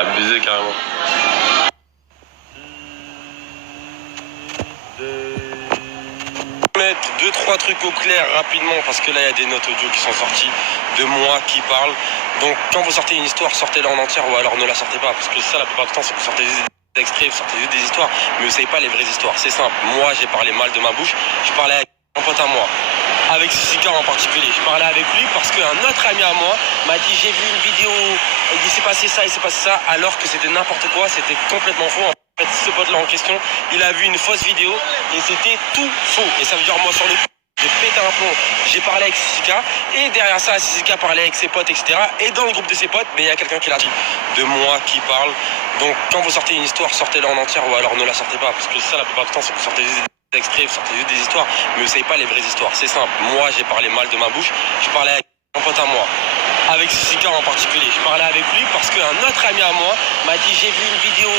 abusé carrément. Mettre 2-3 trucs au clair rapidement parce que là il y a des notes audio qui sont sorties de moi qui parle. Donc quand vous sortez une histoire, sortez-la en entière ou alors ne la sortez pas, parce que ça la plupart du temps c'est que vous sortez des extraits, vous sortez juste des histoires, mais vous savez pas les vraies histoires. C'est simple, moi j'ai parlé mal de ma bouche, je parlais avec un pote à moi, avec Sissika en particulier. Je parlais avec lui parce qu'un autre ami à moi m'a dit j'ai vu une vidéo, il s'est passé ça, il s'est passé ça, alors que c'était n'importe quoi, c'était complètement faux. En fait, ce pote là en question, il a vu une fausse vidéo et c'était tout faux. Et ça veut dire moi sur le coup, j'ai pété un plomb, j'ai parlé avec Sissika et derrière ça, Sissika parlait avec ses potes, etc. Et dans le groupe de ses potes, mais il y a quelqu'un qui l'a dit de moi qui parle. Donc quand vous sortez une histoire, sortez-la en entière ou alors ne la sortez pas, parce que ça la plupart du temps c'est que vous sortez des extraits, vous sortez juste des histoires, mais vous savez pas les vraies histoires. C'est simple, moi j'ai parlé mal de ma bouche, je parlais avec un pote à moi, avec Sissika en particulier. Je parlais avec lui parce qu'un autre ami à moi m'a dit j'ai vu une vidéo,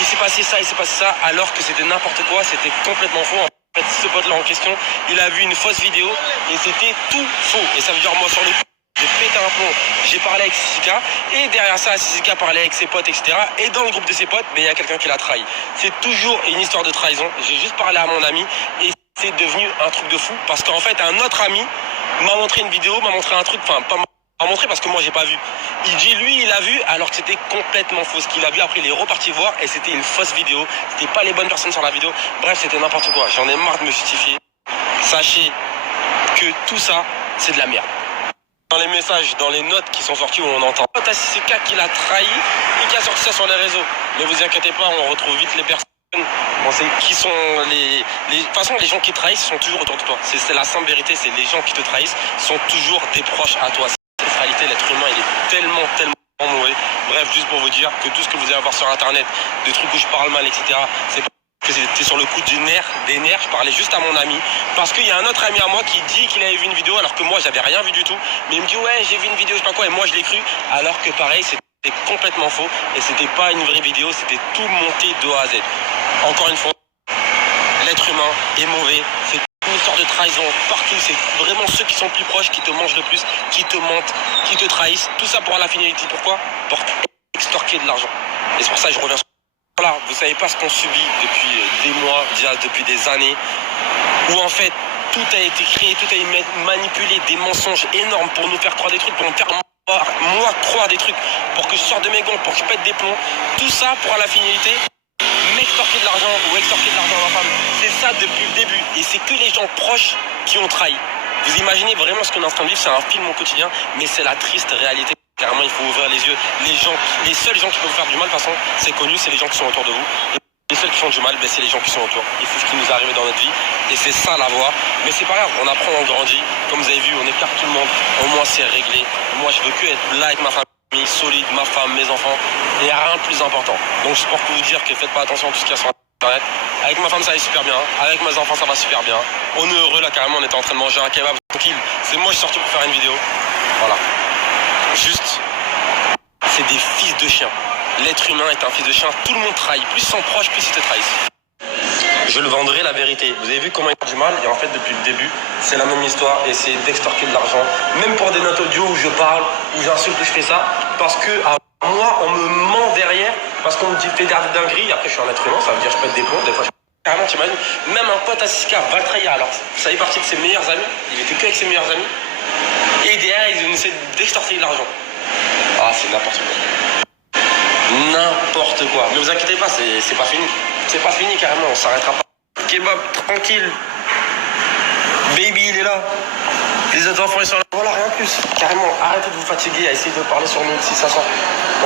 il s'est passé ça, il s'est passé ça, alors que c'était n'importe quoi, c'était complètement faux. En fait, ce pote là en question, il a vu une fausse vidéo et c'était tout faux. Et ça veut dire moi sur le coup, j'ai pété un plomb, j'ai parlé avec Sissika et derrière ça, Sissika parlait avec ses potes, etc. Et dans le groupe de ses potes, mais il y a quelqu'un qui l'a trahi. C'est toujours une histoire de trahison. J'ai juste parlé à mon ami et c'est devenu un truc de fou parce qu'en fait, un autre ami m'a montré une vidéo, m'a montré un truc, enfin pas m'a montré parce que moi j'ai pas vu. Il dit lui il a vu alors que c'était complètement faux ce qu'il a vu. Après il est reparti voir et c'était une fausse vidéo. C'était pas les bonnes personnes sur la vidéo. Bref, c'était n'importe quoi. J'en ai marre de me justifier. Sachez que tout ça, c'est de la merde. Dans les messages, dans les notes qui sont sorties où on entend Sissika qui l'a trahi et qui a sorti ça sur les réseaux. Ne vous inquiétez pas, on retrouve vite les personnes. On sait qui sont de toute façon, les gens qui trahissent sont toujours autour de toi. C'est la simple vérité, c'est les gens qui te trahissent sont toujours des proches à toi. En réalité, l'être humain, il est tellement mauvais. Bref, juste pour vous dire que tout ce que vous allez voir sur internet, des trucs où je parle mal, etc., c'est que c'était sur le coup des nerfs. Je parlais juste à mon ami parce qu'il y a un autre ami à moi qui dit qu'il avait vu une vidéo alors que moi j'avais rien vu du tout, mais il me dit ouais j'ai vu une vidéo je sais pas quoi et moi je l'ai cru alors que pareil c'était complètement faux et c'était pas une vraie vidéo, c'était tout monté de A à Z. Encore une fois, l'être humain est mauvais, c'est une histoire de trahison partout, c'est vraiment ceux qui sont plus proches qui te mangent le plus, qui te mentent, qui te trahissent, tout ça pour la finalité. Pourquoi? Pour extorquer de l'argent. Et c'est pour ça que je reviens sur voilà, vous savez pas ce qu'on subit depuis des mois, déjà depuis des années, où en fait tout a été créé, tout a été manipulé, des mensonges énormes pour nous faire croire des trucs, pour me faire moi croire des trucs, pour que je sorte de mes gonds, pour que je pète des plombs, tout ça pour la finalité, m'extorquer de l'argent ou extorquer de l'argent à ma femme. C'est ça depuis le début, et c'est que les gens proches qui ont trahi. Vous imaginez vraiment ce qu'on est en train de vivre, c'est un film au quotidien, mais c'est la triste réalité. Carrément, il faut ouvrir les yeux. Les seuls gens qui peuvent vous faire du mal, de toute façon, c'est connu, c'est les gens qui sont autour de vous. Et les seuls qui font du mal, c'est les gens qui sont autour. Et c'est ce qui nous est arrivé dans notre vie. Et c'est ça la voie. Mais c'est pas grave, on apprend, on grandit. Comme vous avez vu, on écarte tout le monde. Au moins, c'est réglé. Moi, je veux que être là avec ma famille, solide, ma femme, mes enfants. Et il n'y a rien de plus important. Donc, c'est pour vous dire que faites pas attention à tout ce qu'il y a sur Internet. Avec ma femme, ça va super bien. Avec mes enfants, ça va super bien. On est heureux, là, carrément, on était en train de manger un kebab tranquille. C'est moi, je suis sorti pour faire une vidéo. Voilà. Juste, c'est des fils de chiens. L'être humain est un fils de chien. Tout le monde trahit. Plus ils sont proches, plus ils te trahissent. Je le vendrai la vérité. Vous avez vu comment il y a du mal? Et en fait, depuis le début, c'est la même histoire et c'est d'extorquer de l'argent. Même pour des notes audio où je parle, où j'insulte, je fais ça. Parce que à moi, on me ment derrière. Parce qu'on me dit fais des dingueries. Après, je suis un être humain. Ça veut dire je pète des plombs. Des fois, carrément, t'imagines. Même un pote à Sissika va le trahir. Alors, ça fait partie de ses meilleurs amis. Il était qu'avec ses meilleurs amis. Et derrière, ils essaient d'extorquer de l'argent. Ah, c'est n'importe quoi. N'importe quoi. Ne vous inquiétez pas, c'est pas fini. C'est pas fini carrément, on s'arrêtera pas. Kebab, tranquille. Baby, il est là. Les autres enfants, ils sont là. Voilà, rien de plus. Carrément, arrêtez de vous fatiguer à essayer de parler sur nous si ça sort.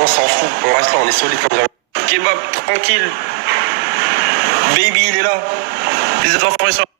On s'en fout, on reste là, on est solide comme ça. Kebab, tranquille. Baby, il est là. Les autres enfants, ils sont là.